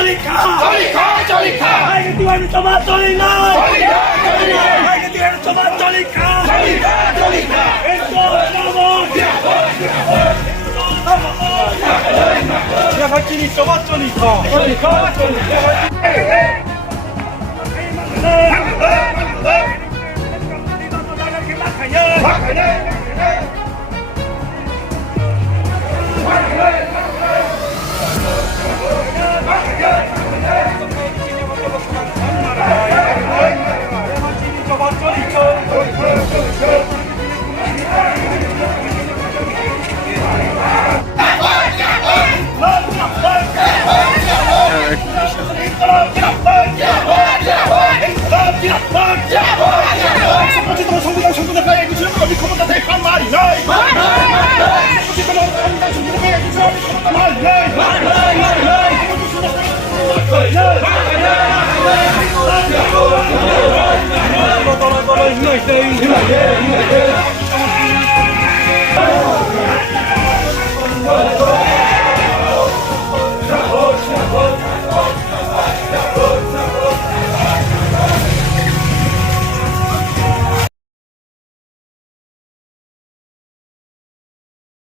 Tolika! Ay, que tiene tomar Tolina! Ay, que tiene tomar Tolika! Esto vamos! Ya 확실히 tomar Tolika! সংবিধান সংসদে পেয়ে গেছিল আমি ক্ষমতা দেখার মারি নাই সংবিধান সংসদে পেয়ে গেছিল আমি ক্ষমতা মারি নাই